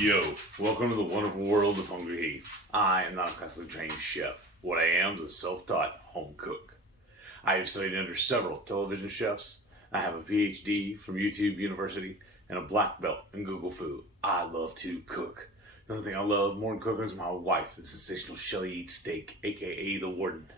Yo, welcome to the wonderful world of HungryHeath. I am not a classically trained chef. What I am is a self-taught home cook. I have studied under several television chefs. I have a PhD from YouTube University and a black belt in Google Food. I love to cook. The only thing I love more than cooking is my wife, the sensational Shelly Eats Steak, aka the Warden.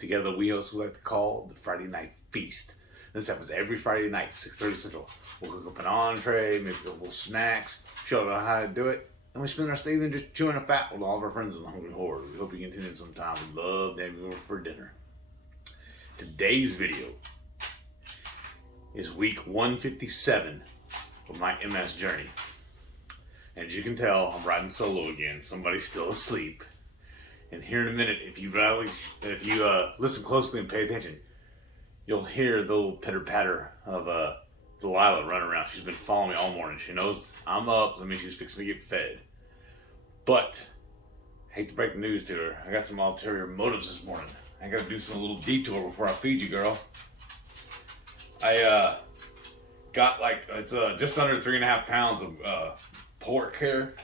Together we host what we like to call the Friday Night Feast. This happens every Friday night, 6:30 Central. We'll cook up an entree, maybe a little snacks, show you how to do it, and we spend our stay there just chewing the fat with all of our friends in the Hungry Horde. We hope you can tune in sometime. We love to have you over for dinner. Today's video is week 157 of my MS journey. And as you can tell, I'm riding solo again. Somebody's still asleep. And here in a minute, if you listen closely and pay attention, you'll hear the little pitter-patter of Delilah running around. She's been following me all morning. She knows I'm up, so that means she's fixing to get fed. But, I hate to break the news to her, I got some ulterior motives this morning. I gotta do some little detour before I feed you, girl. I got it's just under 3.5 pounds of pork here,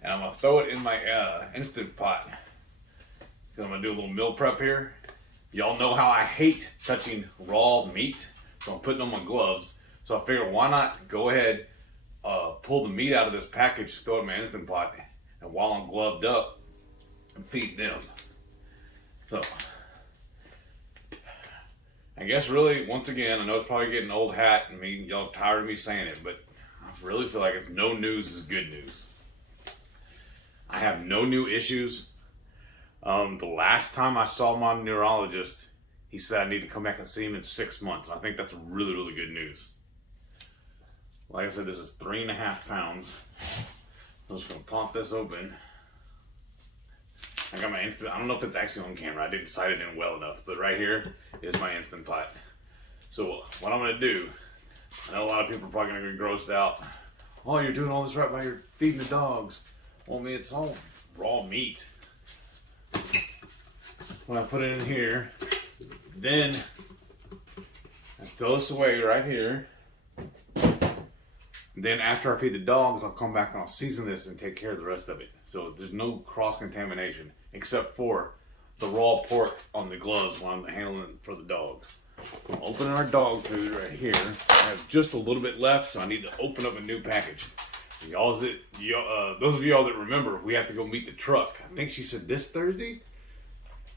and I'm gonna throw it in my Instant Pot. I'm gonna do a little meal prep here. Y'all know how I hate touching raw meat, so I'm putting on my gloves. So I figured, why not go ahead, pull the meat out of this package, throw it in my Instant Pot, and while I'm gloved up, feed them. So, I guess really, once again, I know it's probably getting old hat, and y'all tired of me saying it, but I really feel like it's no news is good news. I have no new issues. The last time I saw my neurologist, he said I need to come back and see him in 6 months. I think that's really, really good news. Like I said, this is 3.5 pounds. I'm just gonna pop this open. I got my instant. I don't know if it's actually on camera. I didn't sight it in well enough, but right here is my Instant Pot. So what I'm gonna do, I know a lot of people are probably gonna get grossed out. Oh, you're doing all this right while you're feeding the dogs. Well, I mean, it's all raw meat. When I put it in here, then I throw this away right here. Then after I feed the dogs, I'll come back and I'll season this and take care of the rest of it. So there's no cross-contamination except for the raw pork on the gloves when I'm handling it for the dogs. I'm opening our dog food right here. I have just a little bit left, so I need to open up a new package. Those of y'all that remember, we have to go meet the truck. I think she said this Thursday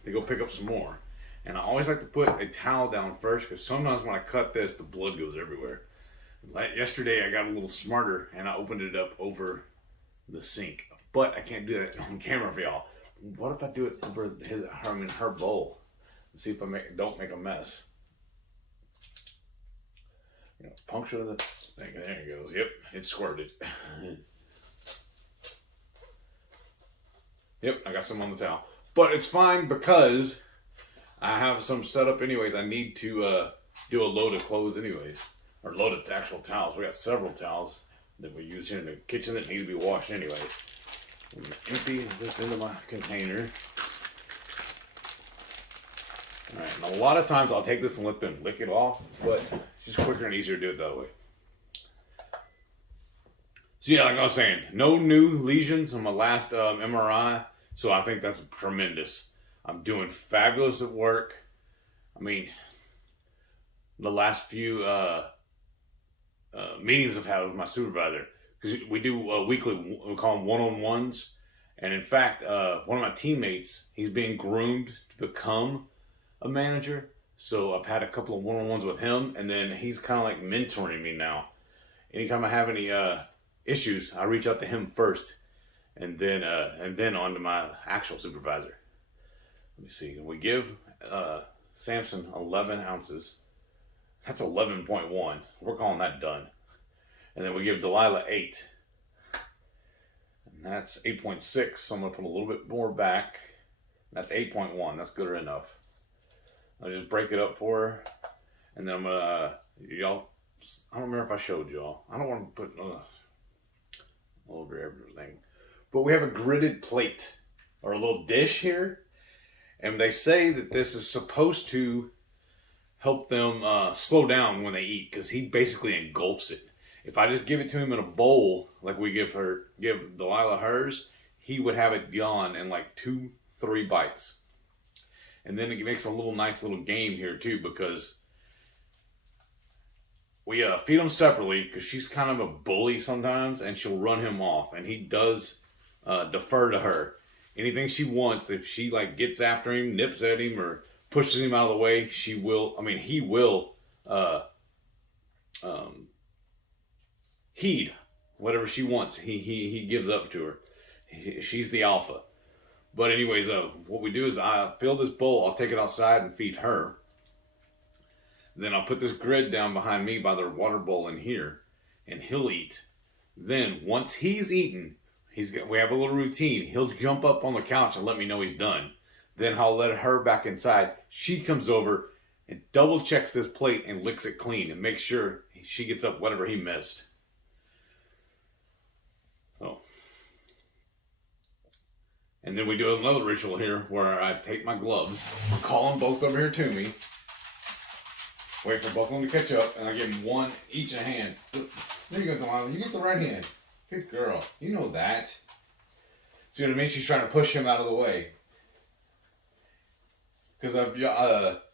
to go pick up some more. And I always like to put a towel down first, because sometimes when I cut this, the blood goes everywhere. Like yesterday, I got a little smarter and I opened it up over the sink. But I can't do that on camera for y'all. What if I do it over her bowl? Let's see if I don't make a mess. Puncture the thing. There it goes. Yep, it squirted. Yep, I got some on the towel. But it's fine because I have some set up anyways. I need to do a load of clothes anyways. Or load of actual towels. We got several towels that we use here in the kitchen that need to be washed anyways. I'm going to empty this into my container. Alright, and a lot of times I'll take this and let them lick it off, but it's just quicker and easier to do it that way. So yeah, like I was saying, no new lesions on my last MRI, so I think that's tremendous. I'm doing fabulous at work. I mean, the last few meetings I've had with my supervisor, because we do weekly, we call them one-on-ones, and in fact, one of my teammates, he's being groomed to become a manager, so I've had a couple of one-on-ones with him, and then he's kind of like mentoring me now. Anytime I have any issues, I reach out to him first, and then on to my actual supervisor. Let me see, we give Samson 11 ounces. That's 11.1. We're calling that done. And then we give Delilah 8. And that's 8.6. So I'm going to put a little bit more back. That's 8.1. That's good enough. I'll just break it up for her. And then I'm going to, y'all, I don't remember if I showed y'all. I don't want to put all over everything. But we have a gridded plate or a little dish here. And they say that this is supposed to help them slow down when they eat, because he basically engulfs it. If I just give it to him in a bowl, like we give Delilah hers, he would have it gone in like 2-3 bites. And then it makes a nice little game here too, because we feed him separately because she's kind of a bully sometimes, and she'll run him off, and he does defer to her. Anything she wants, if she like gets after him, nips at him, or pushes him out of the way, he will heed whatever she wants. He gives up to her. She's the alpha. But anyways, what we do is I fill this bowl. I'll take it outside and feed her. Then I'll put this grid down behind me by the water bowl in here, and he'll eat. Then once he's eaten, we have a little routine. He'll jump up on the couch and let me know he's done. Then I'll let her back inside. She comes over and double checks this plate and licks it clean and makes sure she gets up whatever he missed. Oh. And then we do another ritual here where I take my gloves, call them both over here to me, wait for both of them to catch up, and I give them one each a hand. There you go, Delilah. You get the right hand. Good girl. You know that. See what I mean? She's trying to push him out of the way. Because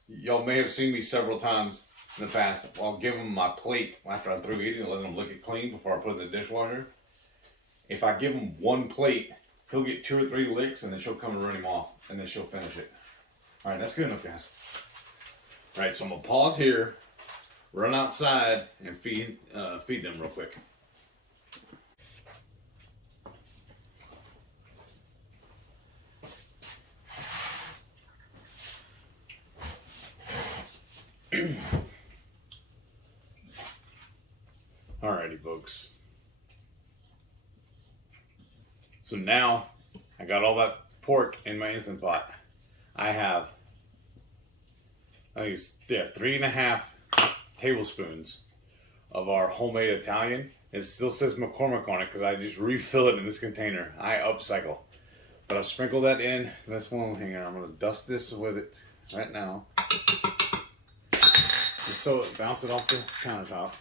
y'all may have seen me several times in the past. I'll give him my plate after I'm through eating, let him lick it clean before I put it in the dishwasher. If I give him one plate, he'll get 2 or 3 licks, and then she'll come and run him off, and then she'll finish it. All right, that's good enough, guys. All right, so I'm gonna pause here, run outside, and feed them real quick. Alrighty, folks. So now I got all that pork in my Instant Pot. I have, I think it's 3.5 tablespoons of our homemade Italian. It still says McCormick on it because I just refill it in this container. I upcycle. But I'll sprinkle that in. This one, hang on, I'm going to dust this with it right now. Just so it bounces off the countertop.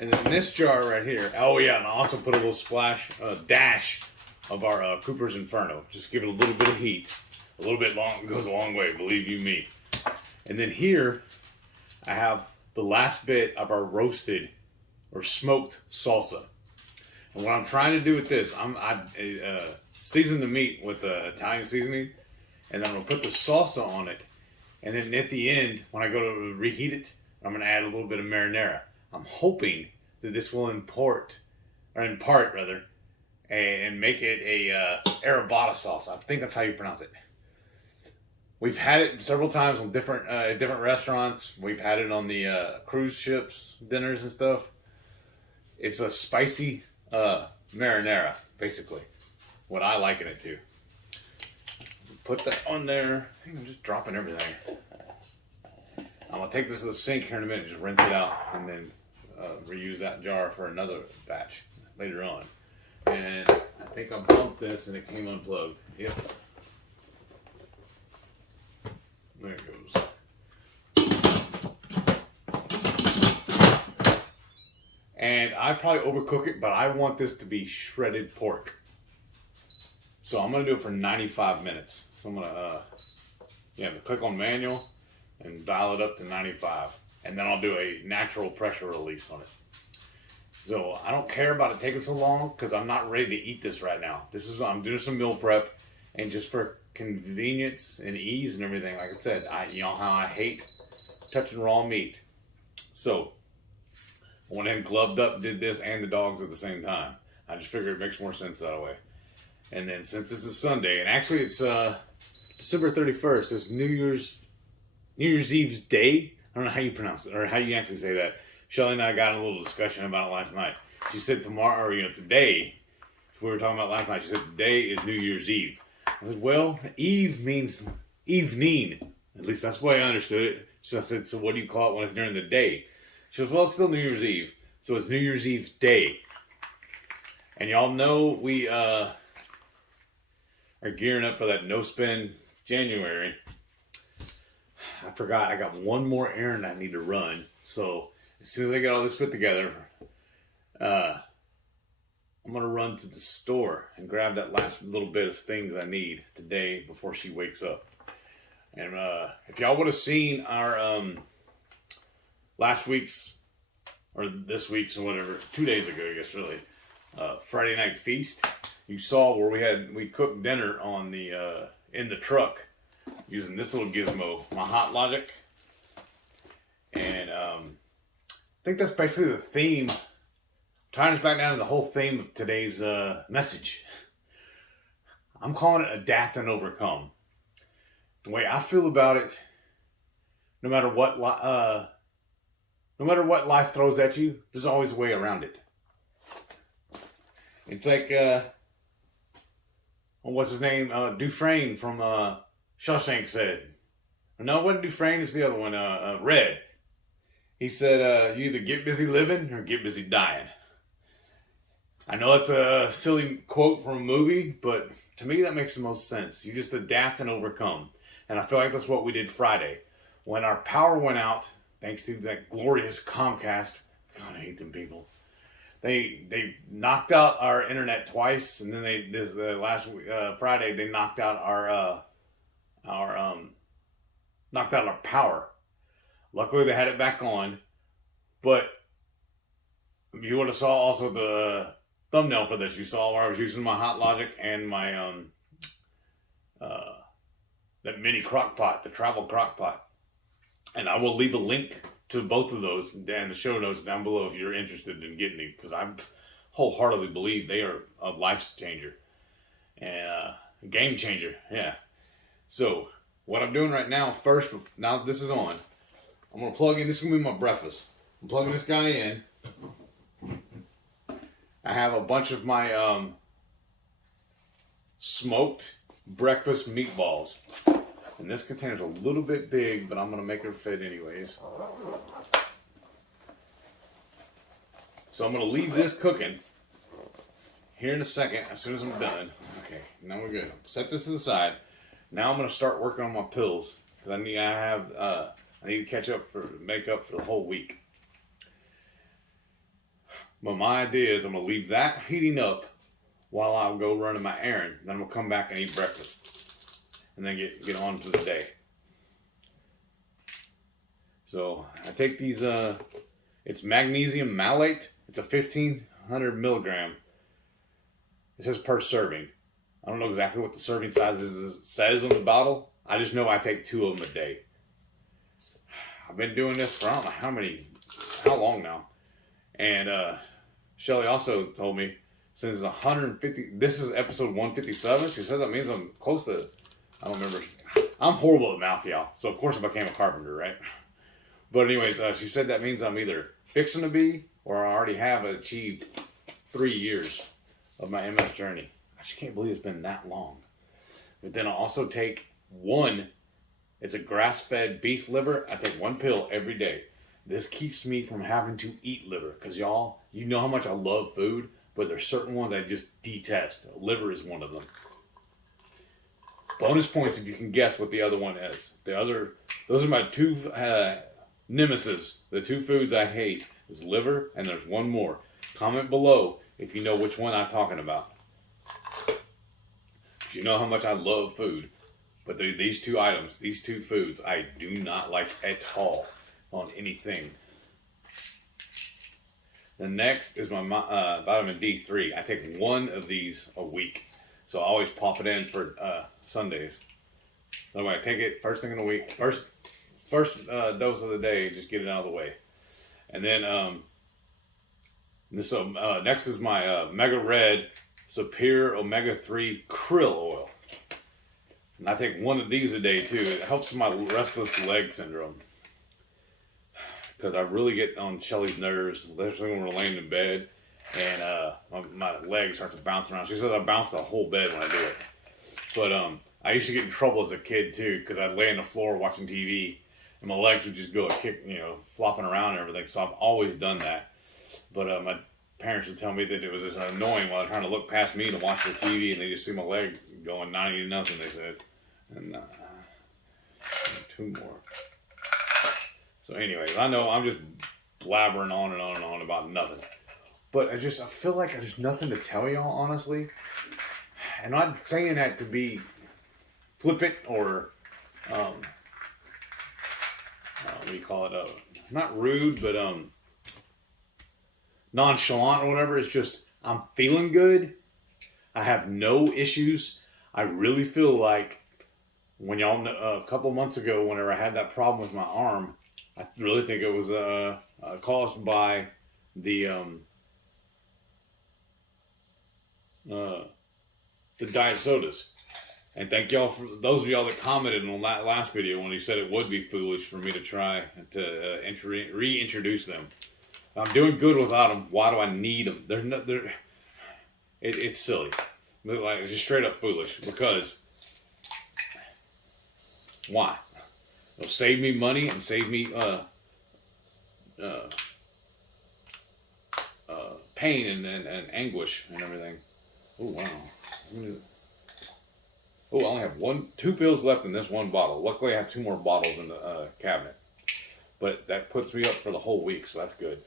And then this jar right here, oh yeah, and I also put a little dash of our Cooper's Inferno. Just give it a little bit of heat. A little bit long goes a long way, believe you me. And then here, I have the last bit of our roasted or smoked salsa. And what I'm trying to do with this, I season the meat with the Italian seasoning, and then I'm gonna put the salsa on it. And then at the end, when I go to reheat it, I'm gonna add a little bit of marinara. I'm hoping that this will impart, and make it a arrabbiata sauce. I think that's how you pronounce it. We've had it several times on different restaurants. We've had it on the cruise ships, dinners and stuff. It's a spicy marinara, basically. What I liken it to. Put that on there. I think I'm just dropping everything. I'm going to take this to the sink here in a minute, just rinse it out, and then reuse that jar for another batch later on. And I think I bumped this and it came unplugged. Yep. There it goes. And I probably overcook it, but I want this to be shredded pork. So I'm going to do it for 95 minutes. So I'm going to click on manual and dial it up to 95. And then I'll do a natural pressure release on it. So I don't care about it taking so long because I'm not ready to eat this right now. I'm doing some meal prep, and just for convenience and ease and everything, like I said, you know how I hate touching raw meat. So I went ahead and gloved up, did this and the dogs at the same time. I just figured it makes more sense that way. And then since this is Sunday, and actually it's December 31st, it's New Year's Eve's day. I don't know how you pronounce it or how you actually say that. Shelly and I got in a little discussion about it last night. She said today, we were talking about last night, she said today is New Year's Eve. I said, well, Eve means evening. At least that's the way I understood it. So I said, so what do you call it when it's during the day? She goes, well, it's still New Year's Eve. So it's New Year's Eve day. And y'all know we are gearing up for that no-spend January. I forgot, I got one more errand I need to run. So as soon as I get all this put together, I'm going to run to the store and grab that last little bit of things I need today before she wakes up. And if y'all would have seen our last week's, or this week's or whatever, 2 days ago, I guess really, Friday night feast, you saw where we cooked dinner on the in the truck using this little gizmo, my Hot Logic. And I think that's basically the theme. Tying us back down to the whole theme of today's message. I'm calling it adapt and overcome. The way I feel about it, no matter what life throws at you, there's always a way around it. It's like what's his name? Dufresne from Shawshank said. No, it wasn't Dufresne. It's the other one. Red. He said, "You either get busy living or get busy dying." I know it's a silly quote from a movie, but to me that makes the most sense. You just adapt and overcome. And I feel like that's what we did Friday. When our power went out, thanks to that glorious Comcast, God, I hate them people. They knocked out our internet twice, and then last Friday they knocked out our power. Luckily they had it back on, but you would have saw also the thumbnail for this. You saw where I was using my Hot Logic and my that mini Crock-Pot, the travel Crock-Pot. And I will leave a link to both of those and the show notes down below if you're interested in getting it, because I wholeheartedly believe they are a life changer and a game changer. Yeah. So what I'm doing right now, first, now this is on, I'm gonna plug in. This is gonna be my breakfast. I'm plugging this guy in. I have a bunch of my smoked breakfast meatballs. And this container's a little bit big, but I'm going to make her fit anyways. So I'm going to leave this cooking here in a second as soon as I'm done. Okay, now we're good. Set this to the side. Now I'm going to start working on my pills, because I need to catch up make up for the whole week. But my idea is I'm going to leave that heating up while I'll go running my errand. Then I'm going to come back and eat breakfast. And then get on to the day. So I take these, it's magnesium malate. It's a 1,500 milligram. It says per serving. I don't know exactly what the serving size says on the bottle. I just know I take 2 of them a day. I've been doing this for I don't know how long now. And Shelly also told me, since 150, this is episode 157, she said that means I'm close to, I don't remember. I'm horrible at math, y'all. So, of course, I became a carpenter, right? But anyways, she said that means I'm either fixing to be or I already have achieved 3 years of my MS journey. I just can't believe it's been that long. But then I also take it's a grass-fed beef liver. I take 1 pill every day. This keeps me from having to eat liver. Because, y'all, you know how much I love food, but there's certain ones I just detest. Liver is one of them. Bonus points if you can guess what the other one is. Those are my 2 nemesis. The 2 foods I hate is liver, and there's one more. Comment below if you know which one I'm talking about. You know how much I love food, but these 2 items, these 2 foods, I do not like at all on anything. The next is my vitamin D3. I take 1 of these a week. So I always pop it in for Sundays. Anyway, I take it first thing in the week. First dose of the day, just get it out of the way. And then next is my Mega Red Superior Omega-3 Krill Oil. And I take 1 of these a day too. It helps with my restless leg syndrome. Because I really get on Shelly's nerves, especially when we're laying in bed. And my legs start to bounce around. She says I bounce the whole bed when I do it. But I used to get in trouble as a kid too, because I'd lay on the floor watching TV, and my legs would just go flopping around and everything. So I've always done that. But my parents would tell me that it was just annoying while they're trying to look past me to watch the TV, and they just see my leg going 90-0. They said, and 2 more. So anyways, I know I'm just blabbering on and on and on about nothing. But I feel like there's nothing to tell y'all, honestly. And I'm not saying that to be flippant or, what do you call it? Not rude, but nonchalant or whatever. It's just, I'm feeling good. I have no issues. I really feel like when y'all know, a couple months ago, whenever I had that problem with my arm, I really think it was caused by the diet sodas. And thank y'all for those of y'all that commented on that last video when he said it would be foolish for me to try to reintroduce them. I'm doing good without them. Why do I need them? It's silly. Like, it's just straight up foolish. Because why? It'll save me money and save me pain and anguish and everything. Oh wow. Oh, I only have 2 pills left in this one bottle. Luckily, I have 2 more bottles in the cabinet. But that puts me up for the whole week, so that's good.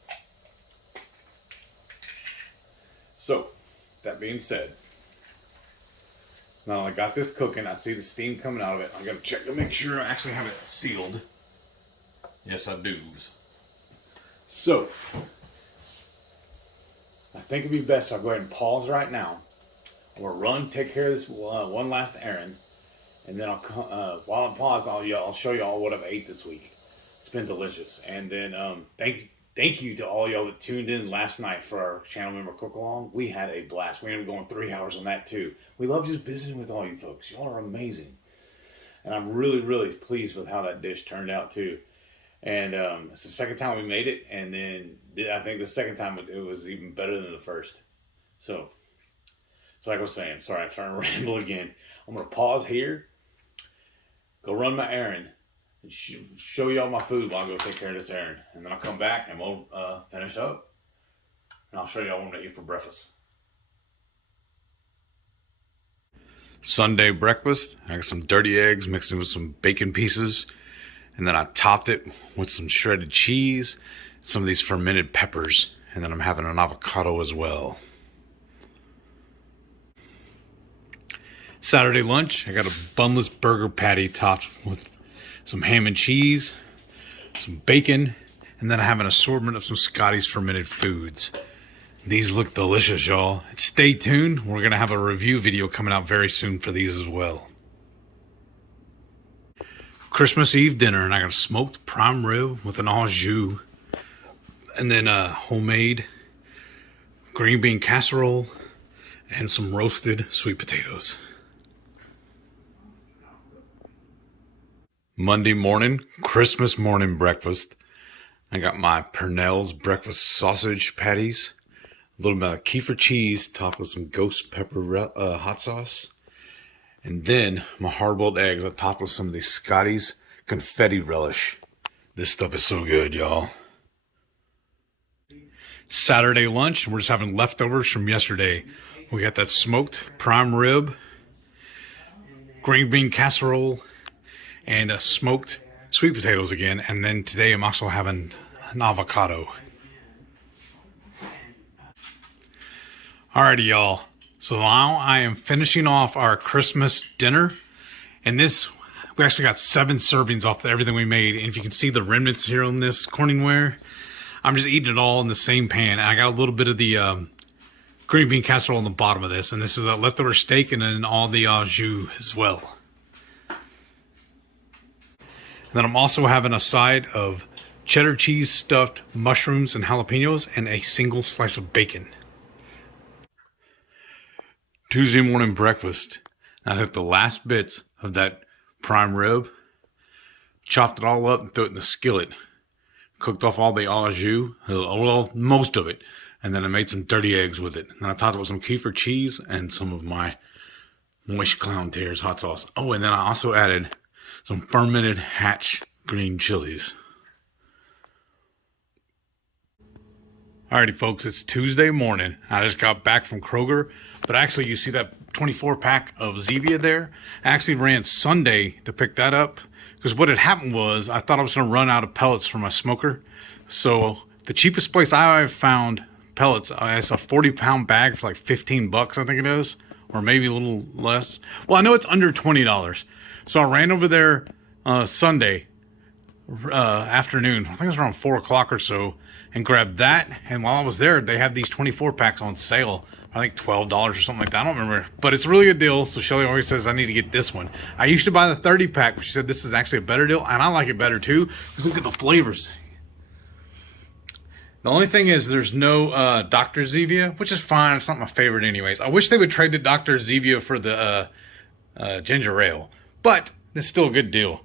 So, that being said, now I got this cooking. I see the steam coming out of it. I'm going to check to make sure I actually have it sealed. Yes, I do. So, I think it'd be best if I go ahead and pause right now. I'm going to run, take care of this one last errand. And then while I'm paused, I'll show you all what I've ate this week. It's been delicious. And then thank you to all y'all that tuned in last night for our channel member cook along. We had a blast. We ended up going 3 hours on that too. We love just visiting with all you folks. Y'all are amazing. And I'm really, really pleased with how that dish turned out too. And it's the second time we made it. And then I think the second time it was even better than the first. So like I was saying, sorry, I'm starting to ramble again. I'm going to pause here, go run my errand, and show y'all my food while I go take care of this errand. And then I'll come back and we'll finish up. And I'll show y'all what I'm going to eat for breakfast. Sunday breakfast. I got some dirty eggs mixed in with some bacon pieces. And then I topped it with some shredded cheese, some of these fermented peppers. And then I'm having an avocado as well. Saturday lunch, I got a bunless burger patty topped with some ham and cheese, some bacon, and then I have an assortment of some Scotty's fermented foods. These look delicious, y'all. Stay tuned. We're going to have a review video coming out very soon for these as well. Christmas Eve dinner, and I got a smoked prime rib with an au jus, and then a homemade green bean casserole, and some roasted sweet potatoes. Monday morning, Christmas morning breakfast. I got my Purnell's breakfast sausage patties, a little bit of kefir cheese topped with some ghost pepper hot sauce, and then my hard-boiled eggs I topped with some of these Scotty's confetti relish. This stuff is so good, y'all. Saturday lunch, we're just having leftovers from yesterday. We got that smoked prime rib, green bean casserole, and smoked sweet potatoes again. And then today I'm also having an avocado. Alrighty, y'all. So now I am finishing off our Christmas dinner. And this, we actually got 7 servings off everything we made. And if you can see the remnants here on this Corningware, I'm just eating it all in the same pan. I got a little bit of the green bean casserole on the bottom of this. And this is a leftover steak and then all the au jus as well. And then I'm also having a side of cheddar cheese stuffed mushrooms and jalapenos and a single slice of bacon. Tuesday morning breakfast. I took the last bits of that prime rib, chopped it all up and threw it in the skillet. Cooked off all the au jus, well, most of it. And then I made some dirty eggs with it. And I topped it with some kefir cheese and some of my Moist Clown Tears hot sauce. Oh, and then I also added some fermented Hatch green chilies. Alrighty, folks, it's Tuesday morning. I just got back from Kroger, but actually you see that 24-pack of Zevia there? I actually ran Sunday to pick that up because what had happened was I thought I was going to run out of pellets for my smoker. So the cheapest place I found pellets. It's a 40-pound bag for like 15 bucks, I think it is, or maybe a little less. Well, I know it's under $20. So I ran over there Sunday afternoon. I think it was around 4 o'clock or so, and grabbed that. And while I was there, they have these 24 packs on sale. I think $12 or something like that. I don't remember, but it's a really good deal. So Shelly always says I need to get this one. I used to buy the 30 pack, but she said this is actually a better deal, and I like it better too because look at the flavors. The only thing is there's no Dr. Zevia, which is fine. It's not my favorite anyways. I wish they would trade the Dr. Zevia for the ginger ale, but it's still a good deal.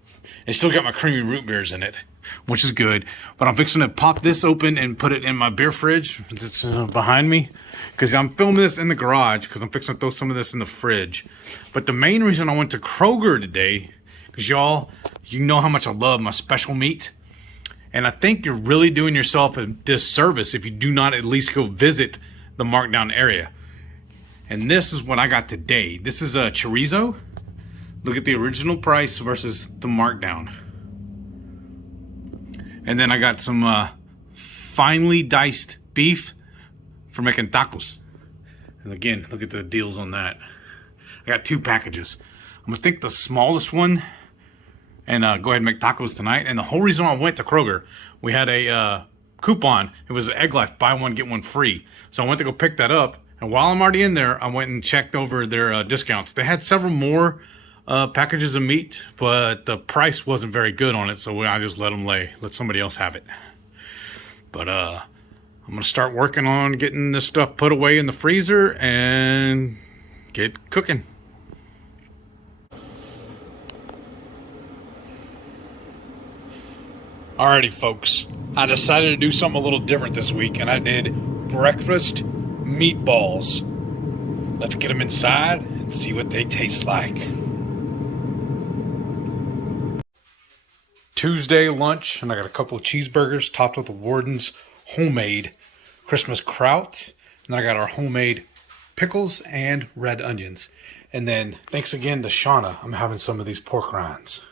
It's still got my creamy root beers in it, which is good. But I'm fixing to pop this open and put it in my beer fridge that's behind me, because I'm filming this in the garage because I'm fixing to throw some of this in the fridge. But the main reason I went to Kroger today, because y'all, you know how much I love my special meat. And I think you're really doing yourself a disservice if you do not at least go visit the markdown area. And this is what I got today. This is a chorizo. Look at the original price versus the markdown. And then I got some finely diced beef for making tacos. And again, look at the deals on that. I got 2 packages. I'm gonna take the smallest one and go ahead and make tacos tonight. And the whole reason I went to Kroger, we had a coupon. It was Egg Life, buy one, get one free. So I went to go pick that up. And while I'm already in there, I went and checked over their discounts. They had several more packages of meat, but the price wasn't very good on it, so I just let them lay. Let somebody else have it. But I'm gonna start working on getting this stuff put away in the freezer and get cooking. Alrighty, folks. I decided to do something a little different this week, and I did breakfast meatballs. Let's get them inside and see what they taste like. Tuesday lunch, and I got a couple of cheeseburgers topped with the Warden's homemade Christmas kraut. And then I got our homemade pickles and red onions. And then, thanks again to Shauna, I'm having some of these pork rinds.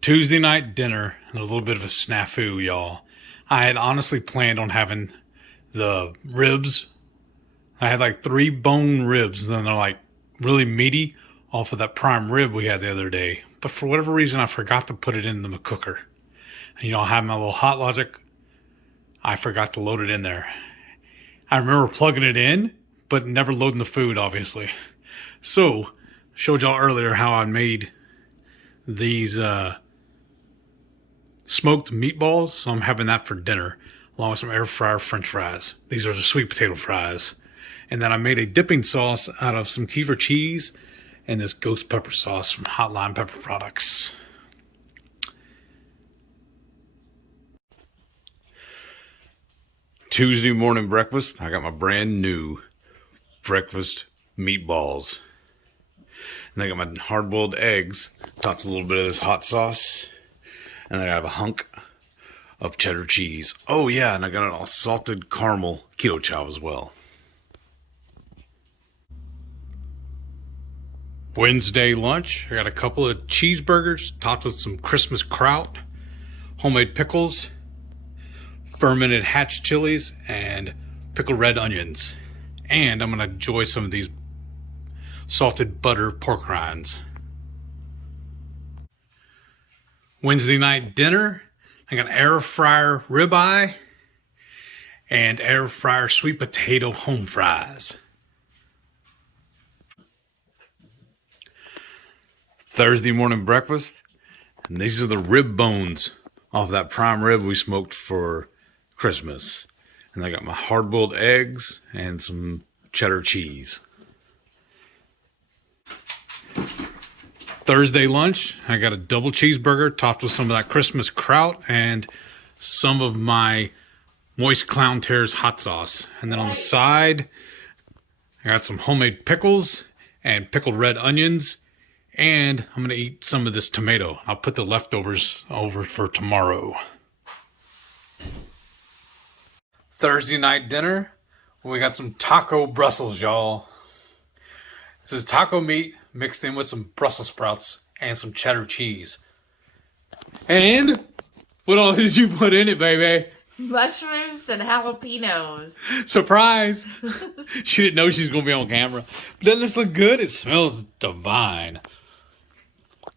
Tuesday night dinner, and a little bit of a snafu, y'all. I had honestly planned on having the ribs. I had like 3 bone ribs, and then they're like really meaty off of that prime rib we had the other day. But for whatever reason, I forgot to put it in the cooker. And you know, I have my little Hot Logic. I forgot to load it in there. I remember plugging it in, but never loading the food, obviously. So, showed y'all earlier how I made these smoked meatballs. So I'm having that for dinner, along with some air fryer French fries. These are the sweet potato fries. And then I made a dipping sauce out of some Kiefer cheese and this ghost pepper sauce from HotLine Pepper Products. Tuesday morning breakfast, I got my brand new breakfast meatballs. And I got my hard-boiled eggs, topped with a little bit of this hot sauce. And then I have a hunk of cheddar cheese. Oh yeah, and I got an all salted caramel Ketochow as well. Wednesday lunch, I got a couple of cheeseburgers topped with some Christmas kraut, homemade pickles, fermented hatch chilies, and pickled red onions. And I'm going to enjoy some of these salted butter pork rinds. Wednesday night dinner, I got air fryer ribeye and air fryer sweet potato home fries. Thursday morning breakfast, and these are the rib bones off that prime rib we smoked for Christmas. And I got my hard-boiled eggs and some cheddar cheese. Thursday lunch, I got a double cheeseburger topped with some of that Christmas kraut and some of my Moist Clown Tears hot sauce. And then on the side, I got some homemade pickles and pickled red onions. And I'm going to eat some of this tomato. I'll put the leftovers over for tomorrow. Thursday night dinner, we got some taco Brussels, y'all. This is taco meat mixed in with some Brussels sprouts and some cheddar cheese. And what all did you put in it, baby? Mushrooms and jalapenos. Surprise! She didn't know she was going to be on camera. Doesn't this look good? It smells divine.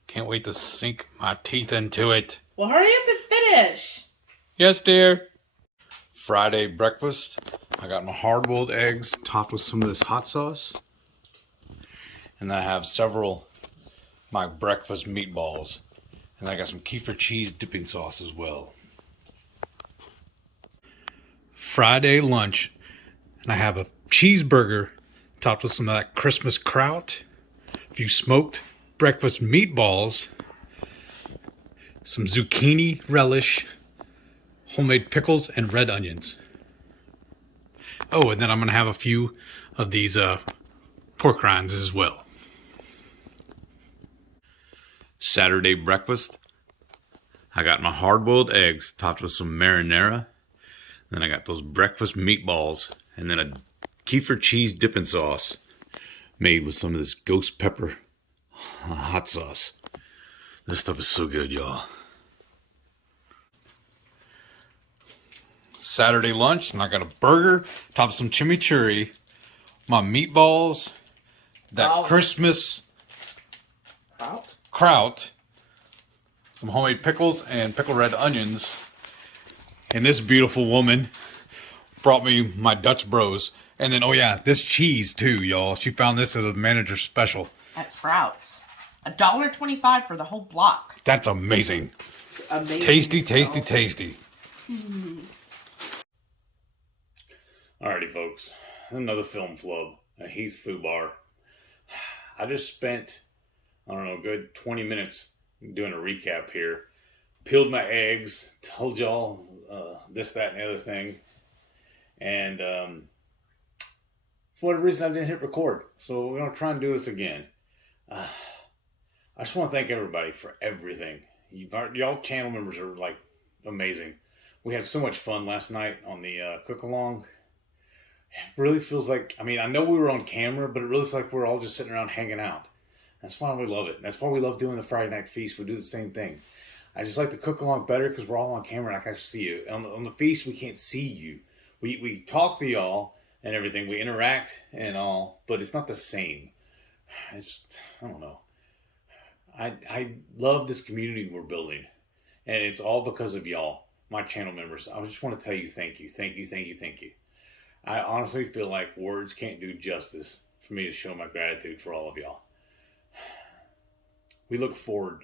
Can't wait to sink my teeth into it. Well, hurry up and finish. Yes, dear. Friday breakfast. I got my hard-boiled eggs topped with some of this hot sauce. And then I have several my breakfast meatballs. And I got some kefir cheese dipping sauce as well. Friday lunch. And I have a cheeseburger topped with some of that Christmas kraut. A few smoked breakfast meatballs. Some zucchini relish. Homemade pickles and red onions. Oh, and then I'm going to have a few of these pork rinds as well. Saturday breakfast. I got my hard-boiled eggs topped with some marinara. Then I got those breakfast meatballs. And then a kefir cheese dipping sauce made with some of this ghost pepper hot sauce. This stuff is so good, y'all. Saturday lunch, and I got a burger, topped with some chimichurri, my meatballs, that Christmas kraut, some homemade pickles, and pickled red onions. And this beautiful woman brought me my Dutch Bros. And then, oh yeah, this cheese too, y'all. She found this at a manager special. At Sprouts. $1.25 for the whole block. That's amazing. Amazing. Tasty, tasty, tasty. Alrighty, folks. Another film flub. A Heath Food Bar. I just spent, I don't know, a good 20 minutes doing a recap here. Peeled my eggs. Told y'all this, that, and the other thing. And for whatever reason, I didn't hit record. So we're going to try and do this again. I just want to thank everybody for everything. Y'all channel members are like amazing. We had so much fun last night on the cook-along. It really feels like, I mean, I know we were on camera, but it really feels like we're all just sitting around hanging out. That's why we love it. That's why we love doing the Friday Night Feast. We do the same thing. I just like the cook-along better because we're all on camera and I can actually see you. On the feast, we can't see you. We talk to y'all and everything. We interact and all, but it's not the same. It's, I don't know. I love this community we're building. And it's all because of y'all, my channel members. I just want to tell you thank you, thank you, thank you, thank you. I honestly feel like words can't do justice for me to show my gratitude for all of y'all. We look forward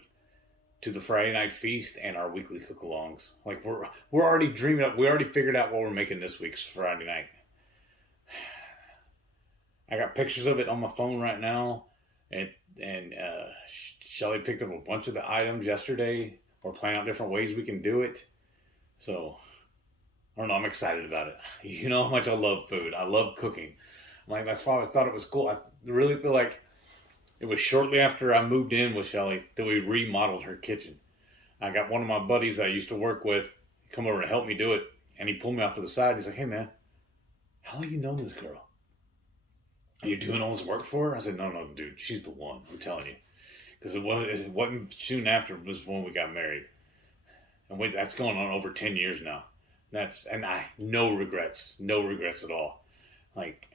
to the Friday Night Feast and our weekly cook-alongs. Like we're already dreaming up. We already figured out what we're making this week's Friday night. I got pictures of it on my phone right now, and Shelly picked up a bunch of the items yesterday. We're planning out different ways we can do it. So I don't know. I'm excited about it. You know how much I love food. I love cooking. Like that's why I thought it was cool. I really feel like it was shortly after I moved in with Shelly that we remodeled her kitchen. I got one of my buddies that I used to work with come over to help me do it, and he pulled me off to the side. He's like, "Hey man, how long you known this girl? Are you doing all this work for her?" I said, No, dude, she's the one. I'm telling you, because it wasn't soon after was when we got married, and that's going on over 10 years now. And I no regrets at all. Like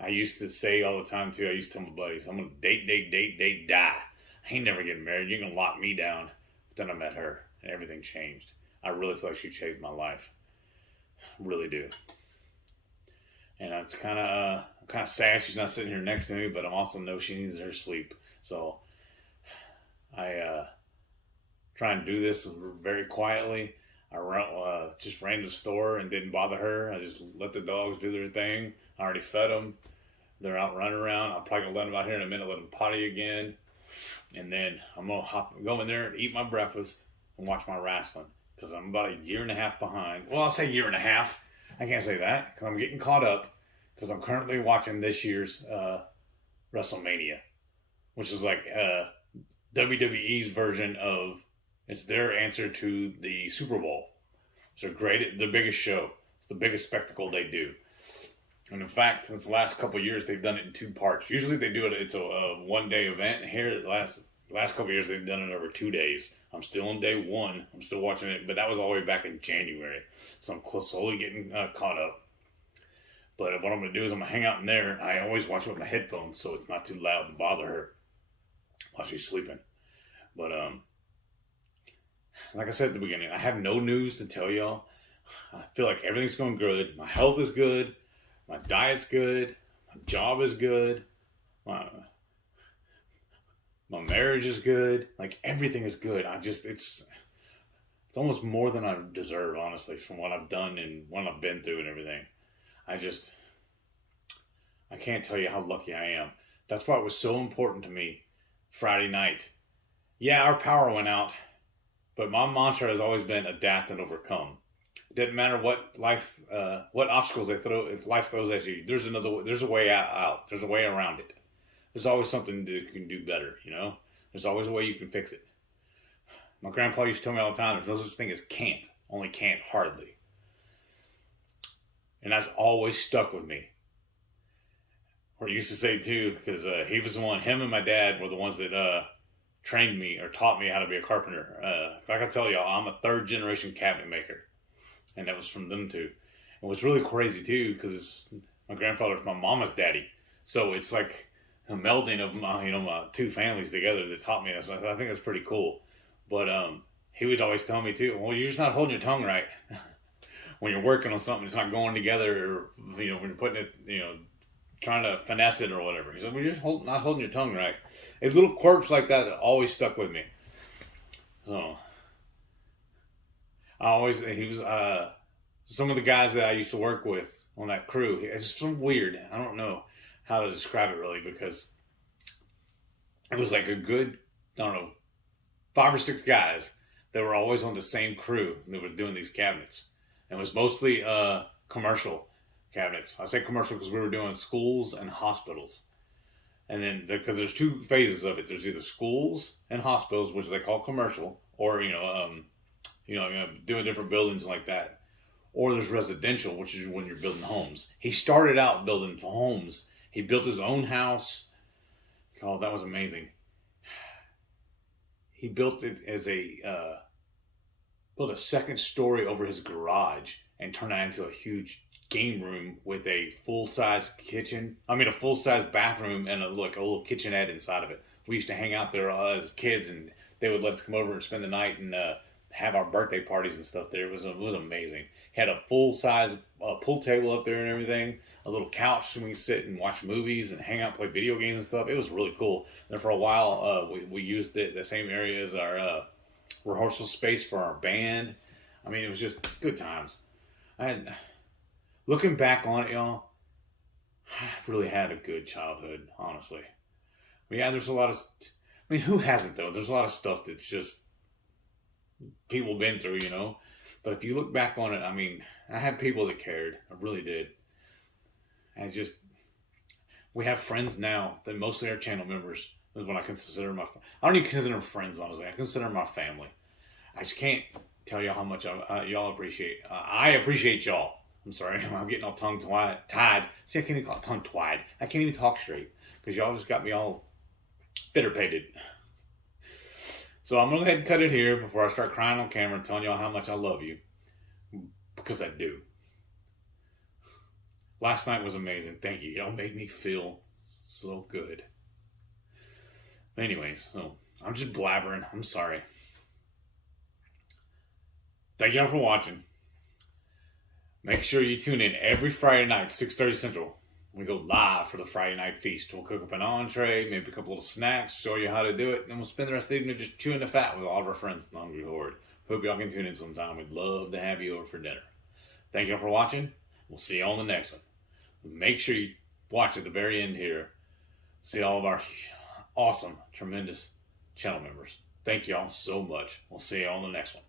I used to say all the time too. I used to tell my buddies, "I'm gonna date, die. I ain't never getting married. You're gonna lock me down." But then I met her, and everything changed. I really feel like she changed my life. I really do. And it's kind of sad she's not sitting here next to me, but I also know she needs her sleep. So I try and do this very quietly. I just ran to the store and didn't bother her. I just let the dogs do their thing. I already fed them. They're out running around. I'm probably going to let them out here in a minute, let them potty again. And then I'm going to go in there and eat my breakfast and watch my wrestling. Because I'm about a year and a half behind. Well, I'll say year and a half. I can't say that because I'm getting caught up. Because I'm currently watching this year's WrestleMania. Which is like WWE's version of, it's their answer to the Super Bowl. It's the biggest show. It's the biggest spectacle they do. And in fact, since the last couple of years, they've done it in 2 parts. Usually they do it, it's a one-day event. Here, the last couple of years they've done it over 2 days. I'm still on day 1. I'm still watching it, but that was all the way back in January. So I'm slowly getting caught up. But what I'm going to do is I'm going to hang out in there. I always watch it with my headphones so it's not too loud and bother her while she's sleeping. But like I said at the beginning, I have no news to tell y'all. I feel like everything's going good. My health is good. My diet's good. My job is good. My marriage is good. Like, everything is good. It's almost more than I deserve, honestly, from what I've done and what I've been through and everything. I can't tell you how lucky I am. That's why it was so important to me Friday night. Yeah, our power went out, but my mantra has always been adapt and overcome. It doesn't matter what what obstacles life throws at you. There's a way out. There's a way around it. There's always something that you can do better, you know? There's always a way you can fix it. My grandpa used to tell me all the time, there's no such thing as can't, only can't hardly. And that's always stuck with me. Or he used to say too, because he was the one, him and my dad were the ones that trained me or taught me how to be a carpenter. If I can tell y'all, I'm a 3rd generation cabinet maker. And that was from them two. It was really crazy too, because my grandfather's my mama's daddy. So it's like a melding of my 2 families together that taught me that. So I think that's pretty cool. But he would always tell me too, well, you're just not holding your tongue right. When you're working on something, it's not going together, or when you're putting it, trying to finesse it or whatever. He said, well, you're just not holding your tongue right. His little quirks like that always stuck with me. So he was some of the guys that I used to work with on that crew. It's just so weird. I don't know how to describe it really, because it was like a good, 5 or 6 guys that were always on the same crew that were doing these cabinets. And it was mostly commercial cabinets. I say commercial because we were doing schools and hospitals. And then, because there's 2 phases of it. There's either schools and hospitals, which they call commercial, or, doing different buildings like that. Or there's residential, which is when you're building homes. He started out building homes. He built his own house. Oh, that was amazing. He built it as built a 2nd story over his garage and turned that into a huge game room with a full-size a full-size bathroom and a little kitchenette inside of it. We used to hang out there as kids, and they would let us come over and spend the night and have our birthday parties and stuff there. It was amazing. He had a full-size pool table up there and everything, a little couch so we could sit and watch movies and hang out, play video games and stuff. It was really cool. And for a while, we used the same area as our rehearsal space for our band. I mean, it was just good times. Looking back on it, y'all, I really had a good childhood, honestly. But yeah, there's a lot of, who hasn't though? There's a lot of stuff that's just people been through, But if you look back on it, I had people that cared. I really did. We have friends now that mostly are channel members. Is what I consider I don't even consider them friends, honestly. I consider them my family. I just can't tell y'all how much y'all appreciate. I appreciate y'all. I'm sorry, I'm getting all tongue-tied. See, I can't even call it tongue-tied. I can't even talk straight because y'all just got me all fitter-pated. So I'm going to go ahead and cut it here before I start crying on camera and telling y'all how much I love you. Because I do. Last night was amazing. Thank you. Y'all made me feel so good. Anyways, so I'm just blabbering. I'm sorry. Thank y'all for watching. Make sure you tune in every Friday night, 6:30 Central. We go live for the Friday night feast. We'll cook up an entree, maybe a couple little snacks, show you how to do it, and then we'll spend the rest of the evening just chewing the fat with all of our friends in the HungryHorde. Hope y'all can tune in sometime. We'd love to have you over for dinner. Thank y'all for watching. We'll see you on the next one. Make sure you watch at the very end here. See all of our awesome, tremendous channel members. Thank y'all so much. We'll see you on the next one.